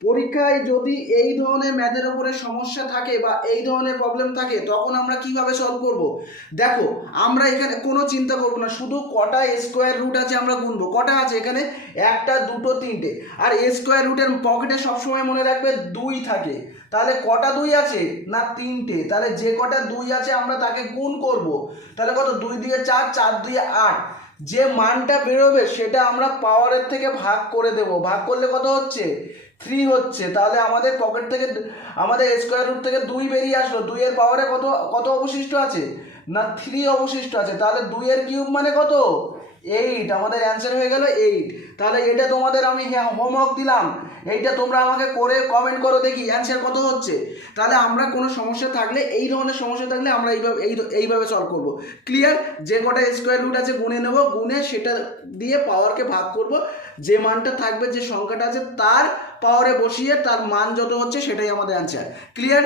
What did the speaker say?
পরীক্ষায় যদি এই ধরনের ম্যাথের উপরে সমস্যা থাকে বা এই ধরনের প্রবলেম থাকে তখন আমরা কিভাবে সলভ করব। দেখো আমরা এখানে কোনো চিন্তা করব না, শুধু কটা স্কোয়ার রুট আছে আমরা গুনবো। কটা আছে এখানে? একটা, দুটো, তিনটে। আর স্কোয়ার রুটের পকেটে সবসময় মনে রাখবে 2 থাকে। তাহলে কটা 2 আছে না? 3টে। তাহলে যে কটা 2 আছে আমরা তাকে গুণ করব। তাহলে কত? 2 দিয়ে 4, 4 দিয়ে 8। যে মানটা বেরোবে সেটা আমরা পাওয়ারের থেকে ভাগ করে দেব। ভাগ করলে কত হচ্ছে? 3 হচ্ছে। তাহলে আমাদের পকেট থেকে, আমাদের স্কোয়ার রুট থেকে 2 বেরিয়ে আসলো। 2 এর পাওয়ারে কত কত অবশিষ্ট আছে না? 3 অবশিষ্ট আছে। তাহলে 2 এর কিউব মানে কত? 8। আমাদের অ্যান্সার হয়ে গেল 8। তাহলে এটা তোমাদের আমি হোমওয়ার্ক দিলাম, এইটা তোমরা আমাকে করে কমেন্ট করো দেখি অ্যান্সার কত হচ্ছে। তাহলে আমরা কোনো সমস্যা থাকলে, এই ধরনের সমস্যা থাকলে আমরা এইভাবে সলভ করব। ক্লিয়ার? যে কটা স্কোয়ার রুট আছে গুনে নেব, গুনে সেটা দিয়ে পাওয়ারকে ভাগ করব। যে মানটা থাকবে, যে সংখ্যাটা আছে তার পাওয়ারে বসিয়ে তার মান যত হচ্ছে সেটাই আমাদের অ্যান্সার। ক্লিয়ার?